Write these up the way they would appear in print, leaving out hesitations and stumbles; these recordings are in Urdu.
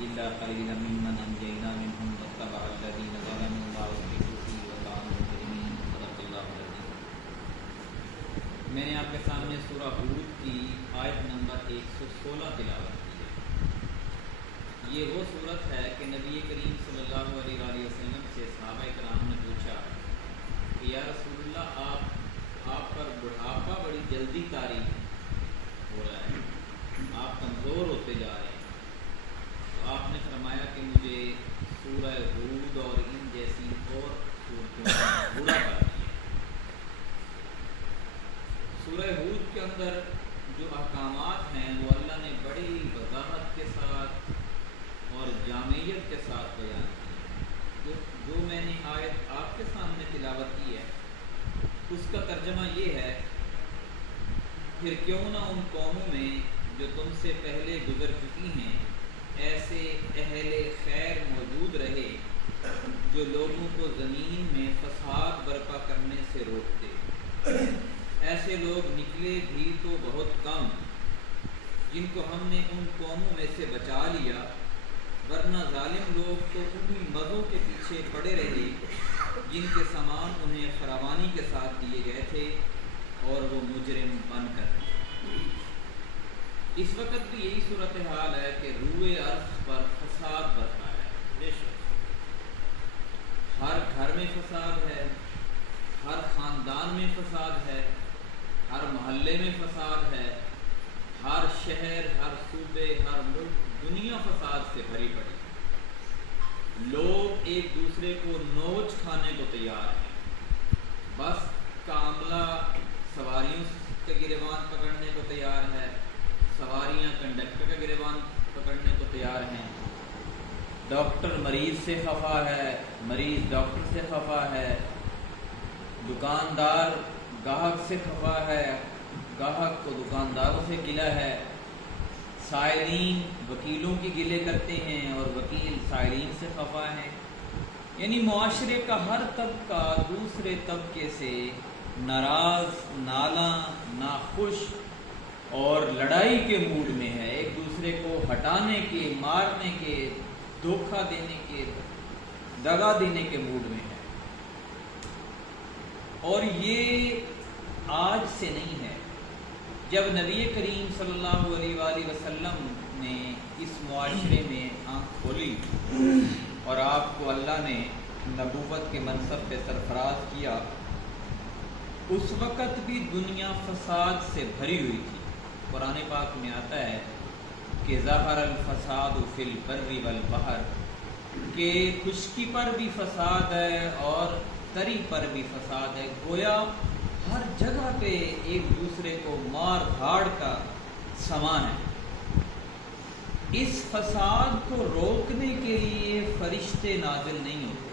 إلا قليلا ممن أنجينا منهم واتبع الذين ظلموا ما أتبعوا فيه وكانوا مجرمين صدق الله العظيم۔ میں نے آپ کے سامنے سورہ ہود کی آیت نمبر 116 تلاوت کی ہے۔ یہ وہ صورت ہے کہ نبی کریم صلی اللہ علیہ وآلہ وسلم سے صحابہ کرام نے پوچھا کہ یا رسول اللہ آپ پر بڑھاپا بڑی جلدی طاری ہو رہا ہے، آپ کمزور ہوتے جا رہے ہیں، تو آپ نے فرمایا کہ مجھے سورہ ہود اور ان جیسی اور صورتوں میں بوڑھا کر دیا۔ سورہ ہود کے اندر جو احکامات ہیں وہ اللہ نے بڑی وضاحت کے ساتھ اور جامعیت کے ساتھ بیان کی۔ جو میں نے آیت آپ کے سامنے تلاوت کی ہے اس کا ترجمہ یہ ہے، پھر کیوں نہ ان قوموں میں جو تم سے پہلے گزر چکی ہیں ایسے اہل خیر موجود رہے جو لوگوں کو زمین میں فساد برپا کرنے سے روکتے، ایسے لوگ نکلے بھی تو بہت کم، جن کو ہم نے ان قوموں میں سے بچا لیا، ورنہ ظالم لوگ تو انہی مزوں کے پیچھے پڑے رہے جن کے سامان انہیں فراوانی کے ساتھ دیے گئے تھے اور وہ مجرم بن کر رہے۔ اس وقت بھی یہی صورتحال ہے کہ روئے ارض پر فساد برپا ہے، ہر گھر میں فساد ہے، ہر خاندان میں فساد ہے، ہر محلے میں فساد ہے، ہر شہر، ہر صوبے، ہر ملک، دنیا فساد سے بھری پڑی۔ لوگ ایک دوسرے کو نوچ کھانے کو تیار ہیں، بس کا عملہ سواریوں کا گریبان پکڑنے کو تیار ہے، سواریاں کنڈکٹر کا گریبان پکڑنے کو تیار ہیں، ڈاکٹر مریض سے خفا ہے، مریض ڈاکٹر سے خفا ہے، دکاندار گاہک سے خفا ہے، گاہک کو دکانداروں سے گلہ ہے، سائلین وکیلوں کی گلے کرتے ہیں اور وکیل سائلین سے خفا ہے۔ یعنی معاشرے کا ہر طبقہ دوسرے طبقے سے ناراض، نالاں، ناخوش اور لڑائی کے موڈ میں ہے، ایک دوسرے کو ہٹانے کے، مارنے کے، دھوکہ دینے کے، دغا دینے کے موڈ میں ہے۔ اور یہ آج سے نہیں ہے، جب نبی کریم صلی اللہ علیہ وآلہ وسلم نے اس معاشرے میں آنکھ کھولی اور آپ کو اللہ نے نبوت کے منصب پہ سرفراز کیا، اس وقت بھی دنیا فساد سے بھری ہوئی تھی۔ قرآن پاک میں آتا ہے کہ ظہر الفساد فی البر والبحر، کہ خشکی پر بھی فساد ہے اور تری پر بھی فساد ہے، گویا ہر جگہ پہ ایک دوسرے کو مار دھاڑ کا سما ہے۔ اس فساد کو روکنے کے لیے فرشتے نازل نہیں ہوتے۔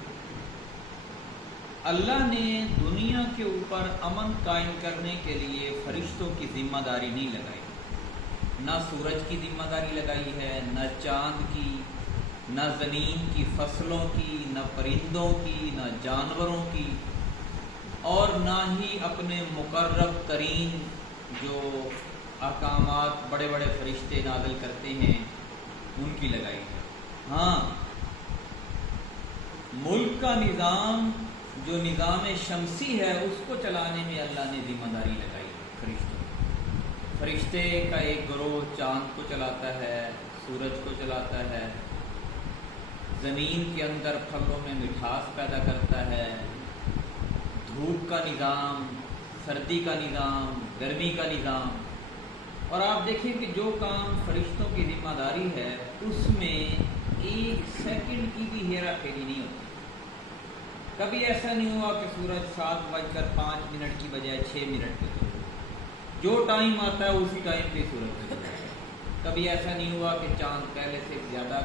اللہ نے دنیا کے اوپر امن قائم کرنے کے لیے فرشتوں کی ذمہ داری نہیں لگائی، نہ سورج کی ذمہ داری لگائی ہے، نہ چاند کی، نہ زمین کی فصلوں کی، نہ پرندوں کی، نہ جانوروں کی، اور نہ ہی اپنے مقرب ترین جو احکامات بڑے بڑے فرشتے نازل کرتے ہیں ان کی لگائی ہے۔ ہاں، ملک کا نظام جو نظام شمسی ہے اس کو چلانے میں اللہ نے ذمہ داری لگائی ہے فرشتوں۔ فرشتے کا ایک گروہ چاند کو چلاتا ہے، سورج کو چلاتا ہے، زمین کے اندر پھلوں میں مٹھاس پیدا کرتا ہے، دھوپ کا نظام، سردی کا نظام، گرمی کا نظام۔ اور آپ دیکھیں کہ جو کام فرشتوں کی ذمہ داری ہے اس میں ایک سیکنڈ کی بھی ہیرا پھیری نہیں ہوتی۔ کبھی ایسا نہیں ہوا کہ سورج 7:05 کی بجائے 6 منٹ پہ تو جو ٹائم آتا ہے اسی ٹائم پہ سورج پہ ہے۔ کبھی ایسا نہیں ہوا کہ چاند پہلے سے زیادہ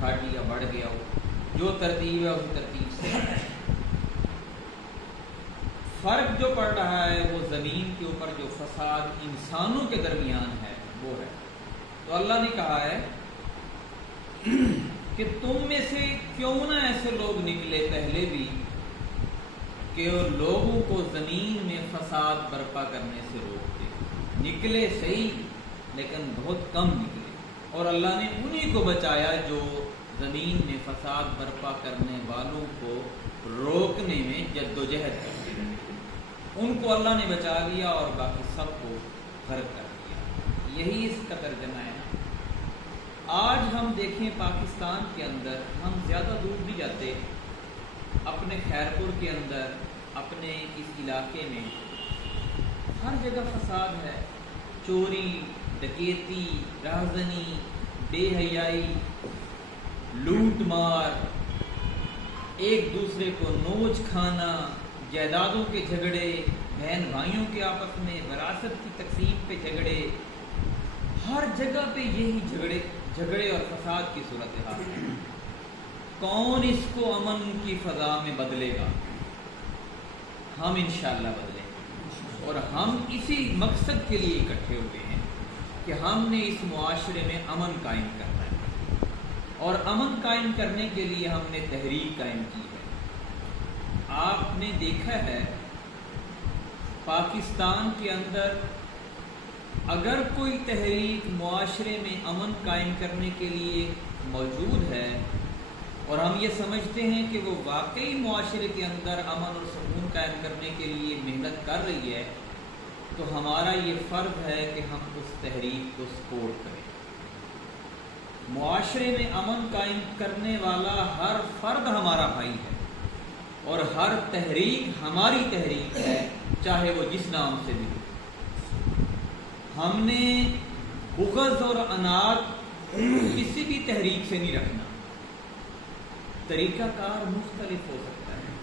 گھٹ یا بڑھ گیا ہو، جو ترتیب ہے اسی ترتیب سے۔ فرق جو پڑ رہا ہے وہ زمین کے اوپر جو فساد انسانوں کے درمیان ہے وہ ہے۔ تو اللہ نے کہا ہے کہ تم میں سے کیوں نہ ایسے لوگ نکلے پہلے بھی کہ وہ لوگوں کو زمین میں فساد برپا کرنے سے روکتے، نکلے صحیح لیکن بہت کم نکلے، اور اللہ نے انہی کو بچایا جو زمین میں فساد برپا کرنے والوں کو روکنے میں جد و جہد کرتے رہے، ان کو اللہ نے بچا لیا اور باقی سب کو غرق کر دیا۔ یہی اس کا ترجمہ ہے۔ آج ہم دیکھیں پاکستان کے اندر، ہم زیادہ دور نہیں جاتے، اپنے خیرپور کے اندر، اپنے اس علاقے میں ہر جگہ فساد ہے، چوری، ڈکیتی، رہزنی، بے حیائی، لوٹ مار، ایک دوسرے کو نوچ کھانا، جائیدادوں کے جھگڑے، بہن بھائیوں کے آپس میں وراثت کی تقسیم پہ جھگڑے، ہر جگہ پہ یہی جھگڑے اور فساد کی صورتحال ہے۔ کون اس کو امن کی فضا میں بدلے گا؟ ہم انشاءاللہ بدلیں گے، اور ہم اسی مقصد کے لیے اکٹھے ہوئے ہیں کہ ہم نے اس معاشرے میں امن قائم کرنا ہے، اور امن قائم کرنے کے لیے ہم نے تحریک قائم کی ہے۔ آپ نے دیکھا ہے پاکستان کے اندر اگر کوئی تحریک معاشرے میں امن قائم کرنے کے لیے موجود ہے اور ہم یہ سمجھتے ہیں کہ وہ واقعی معاشرے کے اندر امن اور سکون قائم کرنے کے لیے محنت کر رہی ہے، تو ہمارا یہ فرض ہے کہ ہم اس تحریک کو سپورٹ کریں۔ معاشرے میں امن قائم کرنے والا ہر فرد ہمارا بھائی ہے، اور ہر تحریک ہماری تحریک ہے، چاہے وہ جس نام سے بھی ہو۔ ہم نے بغض اور عناد کسی بھی تحریک سے نہیں رکھنا۔ طریقہ کار مختلف ہو سکتا ہے۔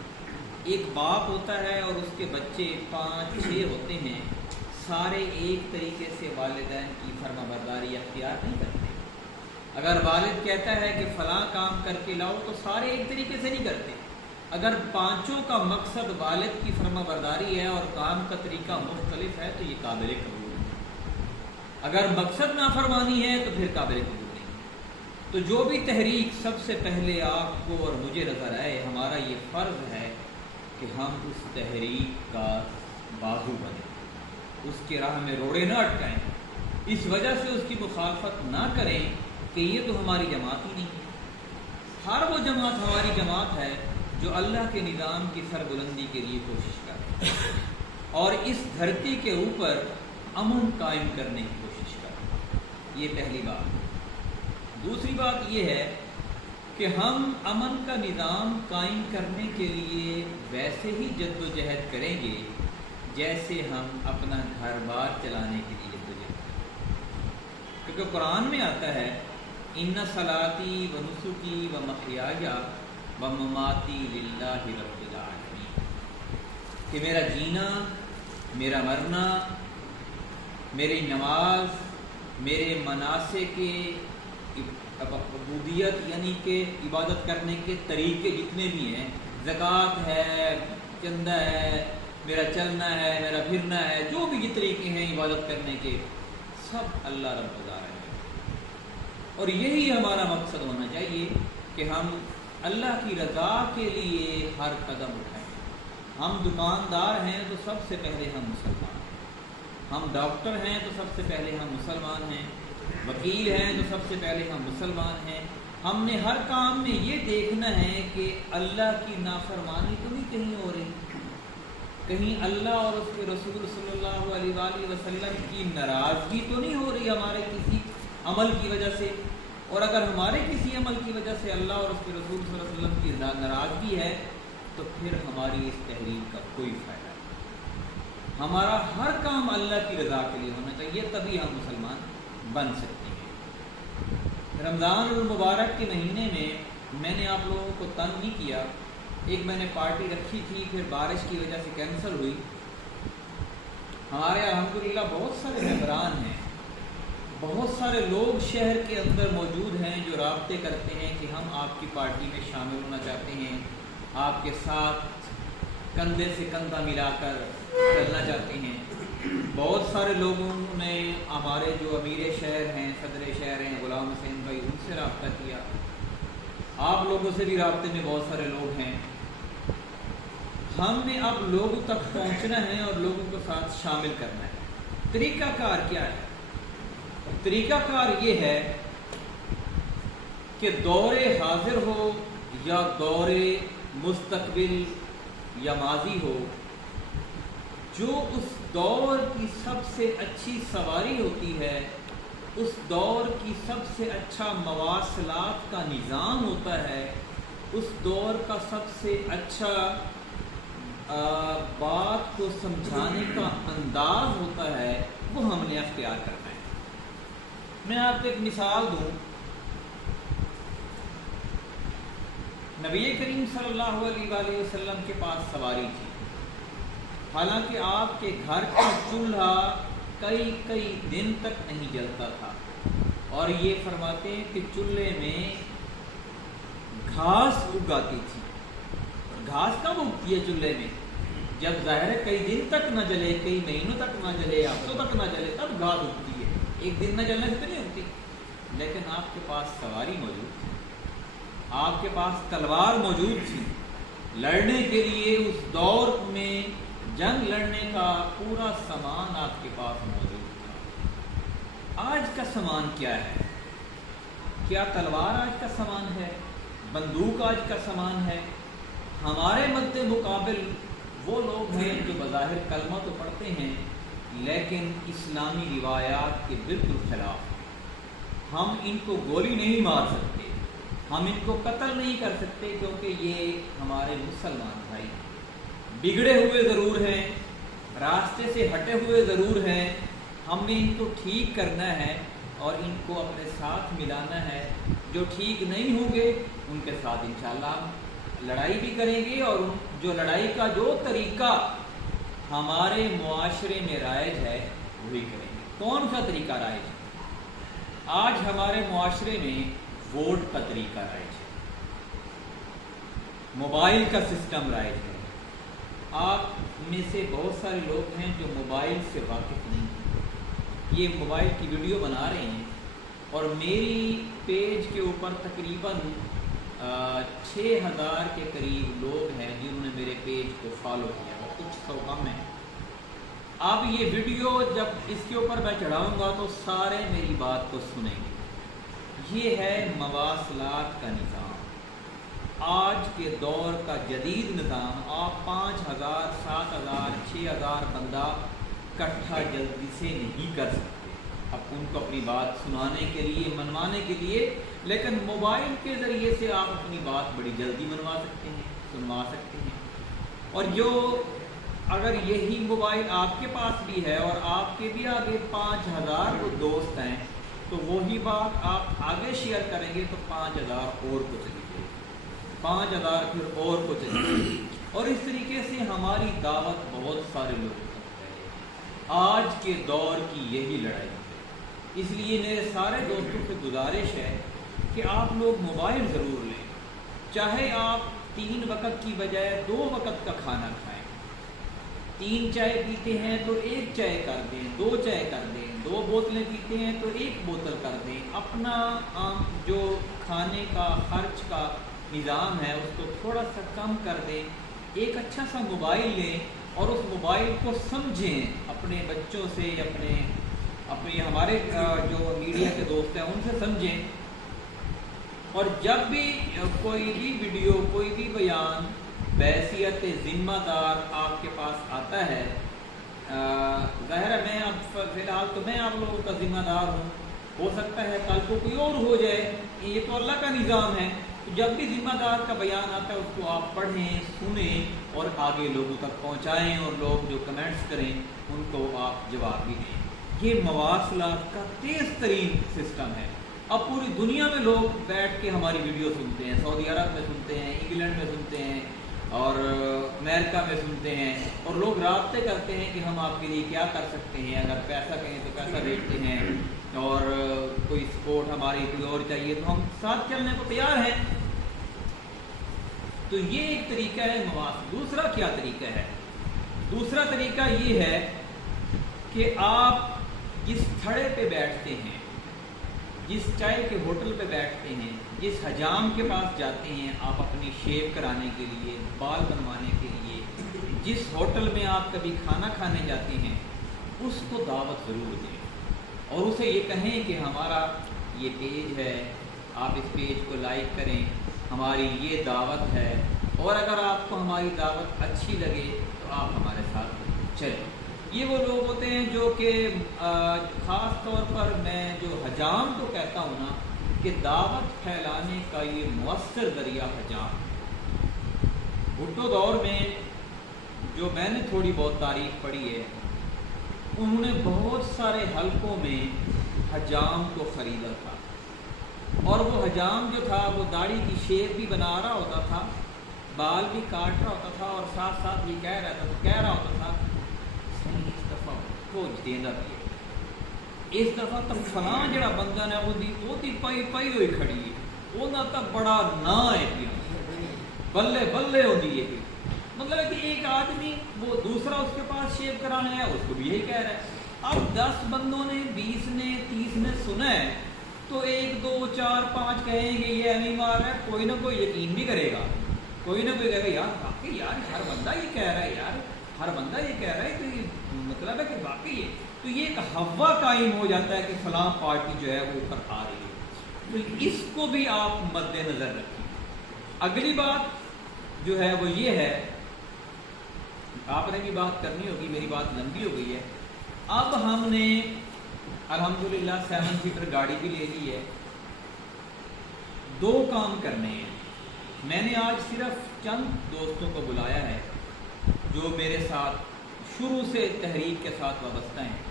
ایک باپ ہوتا ہے اور اس کے بچے 5-6 ہوتے ہیں، سارے ایک طریقے سے والدین کی فرما برداری اختیار نہیں کرتے۔ اگر والد کہتا ہے کہ فلاں کام کر کے لاؤ تو سارے ایک طریقے سے نہیں کرتے۔ اگر 5 کا مقصد والد کی فرما برداری ہے اور کام کا طریقہ مختلف ہے تو یہ قابل قبول ہے۔ اگر مقصد نافرمانی ہے تو پھر قابل قبول نہیں۔ تو جو بھی تحریک سب سے پہلے آپ کو اور مجھے نظر آئے، ہمارا یہ فرض ہے کہ ہم اس تحریک کا بازو بنیں، اس کے راہ میں روڑے نہ اٹکائیں، اس وجہ سے اس کی مخالفت نہ کریں کہ یہ تو ہماری جماعت ہی نہیں ہے۔ ہر وہ جماعت ہماری جماعت ہے جو اللہ کے نظام کی سربلندی کے لیے کوشش کرے اور اس دھرتی کے اوپر امن قائم کرنے کی کوشش کرے۔ یہ پہلی بات۔ دوسری بات یہ ہے کہ ہم امن کا نظام قائم کرنے کے لیے ویسے ہی جد و جہد کریں گے جیسے ہم اپنا گھر بار چلانے کے لیے جد و جہد کریں، کیونکہ قرآن میں آتا ہے ان صلاتی و نسکی و محیای و مماتی للہ رب العالمین، کہ میرا جینا، میرا مرنا، میری نماز، میرے مناسک عبودیت یعنی کہ عبادت کرنے کے طریقے جتنے بھی ہیں، زکوٰۃ ہے، چندہ ہے، میرا چلنا ہے، میرا پھرنا ہے، جو بھی یہ طریقے ہیں عبادت کرنے کے، سب اللہ رب العالمین ہے۔ اور یہی ہمارا مقصد ہونا چاہیے کہ ہم اللہ کی رضا کے لیے ہر قدم اٹھائیں۔ ہم دکاندار ہیں تو سب سے پہلے ہم مسلمان ہیں، ہم ڈاکٹر ہیں تو سب سے پہلے ہم مسلمان ہیں، وکیل ہیں تو سب سے پہلے ہم مسلمان ہیں۔ ہم نے ہر کام میں یہ دیکھنا ہے کہ اللہ کی نافرمانی تو نہیں کہیں ہو رہی، کہیں اللہ اور اس کے رسول صلی اللہ علیہ وآلہ وسلم کی ناراضگی تو نہیں ہو رہی ہمارے کسی عمل کی وجہ سے۔ اور اگر ہمارے کسی عمل کی وجہ سے اللہ اور اس کے رسول صلی اللہ علیہ وسلم کی ناراضگی ہے تو پھر ہماری اس تحریک کا کوئی فائدہ نہیں۔ ہمارا ہر کام اللہ کی رضا کے لیے ہونا چاہیے، تبھی ہم مسلمان بن سکتے ہیں۔ رمضان المبارک کے مہینے میں نے آپ لوگوں کو تنگ نہیں کیا۔ ایک میں نے پارٹی رکھی تھی، پھر بارش کی وجہ سے کینسل ہوئی۔ ہمارے الحمدللہ بہت سارے ممبران ہیں، بہت سارے لوگ شہر کے اندر موجود ہیں جو رابطے کرتے ہیں کہ ہم آپ کی پارٹی میں شامل ہونا چاہتے ہیں، آپ کے ساتھ کندھے سے کندھا ملا کر چلنا چاہتے ہیں۔ بہت سارے لوگوں نے ہمارے جو امیر شہر ہیں، صدر شہر ہیں غلام حسین بھائی، ان سے رابطہ کیا۔ آپ لوگوں سے بھی رابطے میں بہت سارے لوگ ہیں۔ ہم نے اب لوگوں تک پہنچنا ہے اور لوگوں کو ساتھ شامل کرنا ہے۔ طریقہ کار کیا ہے؟ طریقہ کار یہ ہے کہ دور حاضر ہو یا دور مستقبل یا ماضی ہو، جو اس دور کی سب سے اچھی سواری ہوتی ہے، اس دور کی سب سے اچھا مواصلات کا نظام ہوتا ہے، اس دور کا سب سے اچھا بات کو سمجھانے کا انداز ہوتا ہے، وہ ہم نے اختیار کرنا ہے۔ میں آپ کو ایک مثال دوں، نبی کریم صلی اللہ علیہ وآلہ وسلم کے پاس سواری تھی، حالانکہ آپ کے گھر کا چولہا کئی دن تک نہیں جلتا تھا، اور یہ فرماتے ہیں کہ چولہے میں گھاس اگاتی تھی، اور گھاس کب اگتی ہے چولہے میں؟ جب ظاہر ہے کئی دن تک نہ جلے، کئی مہینوں تک نہ جلے، ہفتوں تک نہ جلے، تب گھاس اگتی ہے، ایک دن نہ جلنے سے تو نہیں اگتی۔ لیکن آپ کے پاس سواری موجود تھی، آپ کے پاس تلوار موجود تھی، لڑنے کے لیے اس دور میں جنگ لڑنے کا پورا سامان آپ کے پاس موجود تھا۔ آج کا سامان کیا ہے؟ کیا تلوار آج کا سامان ہے؟ بندوق آج کا سامان ہے؟ ہمارے مد مقابل وہ لوگ ہیں جو بظاہر کلمہ تو پڑھتے ہیں لیکن اسلامی روایات کے بالکل خلاف۔ ہم ان کو گولی نہیں مار سکتے، ہم ان کو قتل نہیں کر سکتے، کیونکہ یہ ہمارے مسلمان بھائی بگڑے ہوئے ضرور ہیں، راستے سے ہٹے ہوئے ضرور ہیں، ہم نے ان کو ٹھیک کرنا ہے اور ان کو اپنے ساتھ ملانا ہے۔ جو ٹھیک نہیں ہوں گے ان کے ساتھ انشاءاللہ لڑائی بھی کریں گے، اور جو لڑائی کا جو طریقہ ہمارے معاشرے میں رائج ہے وہی کریں گے۔ کون سا طریقہ رائج ہے؟ آج ہمارے معاشرے میں ووٹ کا طریقہ رائج ہے، موبائل کا سسٹم رائج ہے۔ آپ میں سے بہت سارے لوگ ہیں جو موبائل سے واقف نہیں ہیں، یہ موبائل کی ویڈیو بنا رہے ہیں، اور میری پیج کے اوپر تقریباً 6000 کے قریب لوگ ہیں جنہوں نے میرے پیج کو فالو کیا، اور کچھ سو کم ہیں۔ اب یہ ویڈیو جب اس کے اوپر میں چڑھاؤں گا تو سارے میری بات کو سنیں گے۔ یہ ہے مواصلات کا نظام، آج کے دور کا جدید نظام۔ آپ 5000 7000 6000 بندہ اکٹھا جلدی سے نہیں کر سکتے، اب ان کو اپنی بات سنانے کے لیے، منوانے کے لیے، لیکن موبائل کے ذریعے سے آپ اپنی بات بڑی جلدی منوا سکتے ہیں، سنوا سکتے ہیں۔ اور جو اگر یہی موبائل آپ کے پاس بھی ہے اور آپ کے بھی آگے 5000 وہ دوست ہیں، تو وہی بات آپ آگے شیئر کریں گے تو 5000 اور کو چلی جائے گی، 5000 پھر اور کو چلی جائے گی، اور اس طریقے سے ہماری دعوت بہت سارے لوگوں تک ہے۔ آج کے دور کی یہی لڑائی ہے، اس لیے میرے سارے دوستوں سے گزارش ہے کہ آپ لوگ موبائل ضرور لیں، چاہے آپ 3 وقت کی بجائے 2 وقت کا کھانا کھائیں، 3 چائے پیتے ہیں تو 1 چائے کر دیں، 2 چائے کر دیں، 2 بوتلیں پیتے ہیں تو 1 بوتل کر دیں، اپنا جو کھانے کا خرچ کا نظام ہے اس کو تھوڑا سا کم کر دیں، ایک اچھا سا موبائل لیں اور اس موبائل کو سمجھیں، اپنے بچوں سے، اپنے ہمارے جو میڈیا کے دوست ہیں ان سے سمجھیں، اور جب بھی کوئی بھی ویڈیو، کوئی بھی بیان بحیثیت ذمہ دار آپ کے پاس آتا ہے، ظاہر ہے میں اب فی الحال تو میں آپ لوگوں کا ذمہ دار ہوں، ہو سکتا ہے کل کو کوئی اور ہو جائے، یہ تو اللہ کا نظام ہے۔ تو جب بھی ذمہ دار کا بیان آتا ہے اس کو آپ پڑھیں، سنیں اور آگے لوگوں تک پہنچائیں، اور لوگ جو کمنٹس کریں ان کو آپ جواب بھی دیں۔ یہ مواصلات کا تیز ترین سسٹم ہے۔ اب پوری دنیا میں لوگ بیٹھ کے ہماری ویڈیو سنتے ہیں، سعودی عرب میں سنتے ہیں، انگلینڈ میں سنتے ہیں، اور امریکہ میں سنتے ہیں، اور لوگ رابطے کرتے ہیں کہ ہم آپ کے لیے کیا کر سکتے ہیں، اگر پیسہ کہیں تو پیسہ بھیجتے ہیں، اور کوئی سپورٹ ہماری کوئی اور چاہیے تو ہم ساتھ چلنے کو تیار ہیں۔ تو یہ ایک طریقہ ہے مواصلات۔ دوسرا کیا طریقہ ہے؟ دوسرا طریقہ یہ ہے کہ آپ جس تھڑے پہ بیٹھتے ہیں، جس چائے کے ہوٹل پہ بیٹھتے ہیں، جس حجام کے پاس جاتے ہیں آپ اپنی شیو کرانے کے لیے، بال بنوانے کے لیے، جس ہوٹل میں آپ کبھی کھانا کھانے جاتے ہیں، اس کو دعوت ضرور دیں، اور اسے یہ کہیں کہ ہمارا یہ پیج ہے، آپ اس پیج کو لائک کریں، ہماری یہ دعوت ہے، اور اگر آپ کو ہماری دعوت اچھی لگے تو آپ ہمارے ساتھ چلیں۔ یہ وہ لوگ ہوتے ہیں جو کہ خاص طور پر میں جو حجام کو کہتا ہوں نا کہ دعوت پھیلانے کا یہ مؤثر ذریعہ حجام۔ بھٹو دور میں جو میں نے تھوڑی بہت تاریخ پڑھی ہے، انہوں نے بہت سارے حلقوں میں حجام کو خریدا تھا، اور وہ حجام جو تھا وہ داڑھی کی شیپ بھی بنا رہا ہوتا تھا، بال بھی کاٹ رہا ہوتا تھا، اور ساتھ ساتھ یہ کہہ رہا ہوتا تھا اس دفعہ کو دینا بھی ہے، اس دفعہ تو فلاں جڑا بندہ نے وہ دی پائی ہوئی کھڑی ہے، وہ نہ تو بڑا نہ ہے بلے بلے ہوتی ہے۔ مطلب ہے کہ ایک آدمی وہ دوسرا اس کے پاس شیو کرانا ہے، اس کو بھی یہی کہہ رہا ہے۔ اب 10 بندوں نے 20 نے 30 نے سنا ہے تو 1 2 4 5 کہیں گے یہ ایمی مار ہے، کوئی نہ کوئی یقین بھی کرے گا، کوئی نہ کوئی کہے گا یار واقعی یار ہر بندہ یہ کہہ رہا ہے، یار ہر بندہ یہ کہہ رہا ہے، تو یہ مطلب ہے کہ واقعی ہے، تو یہ ایک ہوا قائم ہو جاتا ہے کہ فلاں پارٹی جو ہے وہ اوپر آ رہی ہے۔ تو اس کو بھی آپ مد نظر رکھیں۔ اگلی بات جو ہے وہ یہ ہے، آپ نے بھی بات کرنی ہوگی، میری بات لمبی ہو گئی ہے۔ اب ہم نے الحمدللہ 7 سیٹر گاڑی بھی لے لی ہے، 2 کام کرنے ہیں۔ میں نے آج صرف چند دوستوں کو بلایا ہے جو میرے ساتھ شروع سے تحریک کے ساتھ وابستہ ہیں۔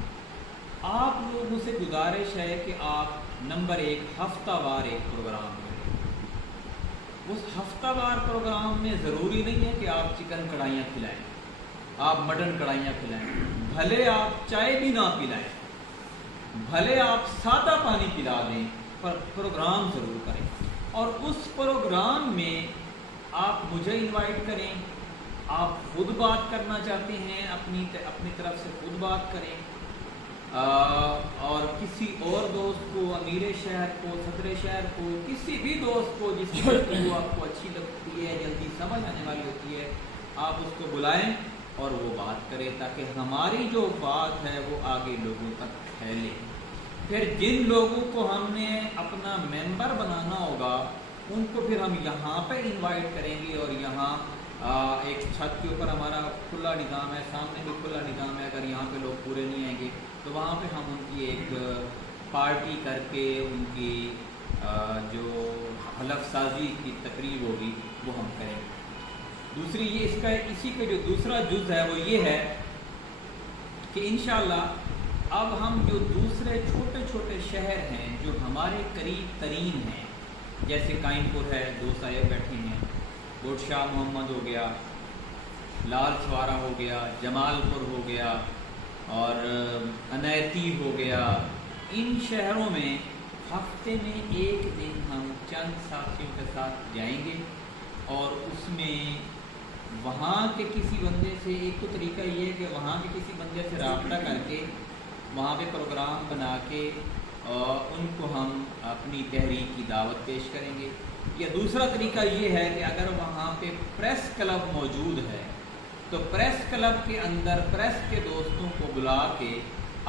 آپ لوگوں سے گزارش ہے کہ آپ نمبر 1 ہفتہ وار ایک پروگرام کریں۔ اس ہفتہ وار پروگرام میں ضروری نہیں ہے کہ آپ چکن کڑھائیاں کھلائیں، آپ مٹن کڑھائیاں کھلائیں، بھلے آپ چائے بھی نہ پلائیں، بھلے آپ سادہ پانی پلا دیں، پر پروگرام ضرور کریں۔ اور اس پروگرام میں آپ مجھے انوائٹ کریں، آپ خود بات کرنا چاہتے ہیں اپنی طرف سے خود بات کریں، اور کسی اور دوست کو، امیر شہر کو، صدر شہر کو، کسی بھی دوست کو جس کی گفتگو آپ کو اچھی لگتی ہے، جلدی سمجھ آنے والی ہوتی ہے، آپ اس کو بلائیں اور وہ بات کرے تاکہ ہماری جو بات ہے وہ آگے لوگوں تک پھیلے۔ پھر جن لوگوں کو ہم نے اپنا ممبر بنانا ہوگا ان کو پھر ہم یہاں پہ انوائٹ کریں گے، اور یہاں ایک چھت کے اوپر ہمارا کھلا نظام ہے، سامنے بھی کھلا نظام ہے، اگر یہاں پہ لوگ پورے نہیں آئیں گے تو وہاں پہ ہم ان کی ایک پارٹی کر کے ان کی جو حلف سازی کی تقریب ہوگی وہ ہم کریں گے۔ دوسری یہ اسی کا جو دوسرا جز ہے وہ یہ ہے کہ انشاءاللہ اب ہم جو دوسرے چھوٹے چھوٹے شہر ہیں جو ہمارے قریب ترین ہیں، جیسے قائم پور ہے، 2 صاحب بیٹھے ہیں، گوٹ شاہ محمد ہو گیا، لال چھوارا ہو گیا، جمال پور ہو گیا، اور انیتی ہو گیا، ان شہروں میں ہفتے میں 1 دن ہم چند ساتھیوں کے ساتھ جائیں گے، اور اس میں وہاں کے کسی بندے سے، ایک تو طریقہ یہ ہے کہ وہاں کے کسی بندے سے رابطہ کر کے وہاں پہ پروگرام بنا کے ان کو ہم اپنی تحریک کی دعوت پیش کریں گے، یا دوسرا طریقہ یہ ہے کہ اگر وہاں پہ پریس کلب موجود ہے تو پریس کلب کے اندر پریس کے دوستوں کو بلا کے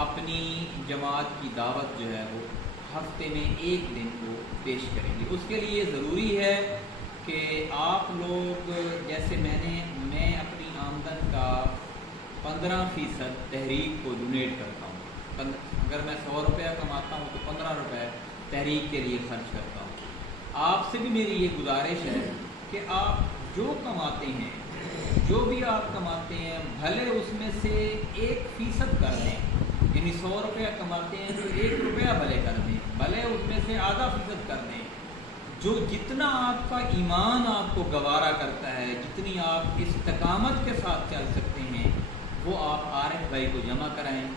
اپنی جماعت کی دعوت جو ہے وہ ہفتے میں 1 دن کو پیش کریں گے۔ اس کے لیے ضروری ہے کہ آپ لوگ، جیسے میں اپنی آمدن کا 15% تحریک کو ڈونیٹ کرتا ہوں، اگر میں 100 روپیہ کماتا ہوں تو 15 روپے تحریک کے لیے خرچ کرتا ہوں۔ آپ سے بھی میری یہ گزارش ہے کہ آپ جو کماتے ہیں، جو بھی آپ کماتے ہیں، بھلے اس میں سے 1% کر دیں، یعنی 100 روپیہ کماتے ہیں تو 1 روپیہ بھلے کر دیں، بھلے اس میں سے ½ کر دیں، جو جتنا آپ کا ایمان آپ کو گوارا کرتا ہے، جتنی آپ استقامت کے ساتھ چل سکتے ہیں، وہ آپ عارف بھائی کو جمع کرائیں،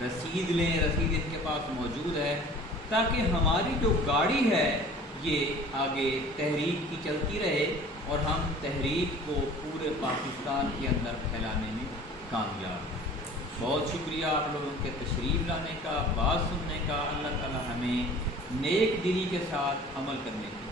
رسید لیں، رسید ان کے پاس موجود ہے، تاکہ ہماری جو گاڑی ہے یہ آگے تحریک کی چلتی رہے اور ہم تحریک کو پورے پاکستان کے اندر پھیلانے میں کامیاب ہیں۔ بہت شکریہ آپ لوگوں کے تشریف لانے کا، بات سننے کا۔ اللہ تعالی ہمیں نیک دلی کے ساتھ عمل کرنے کی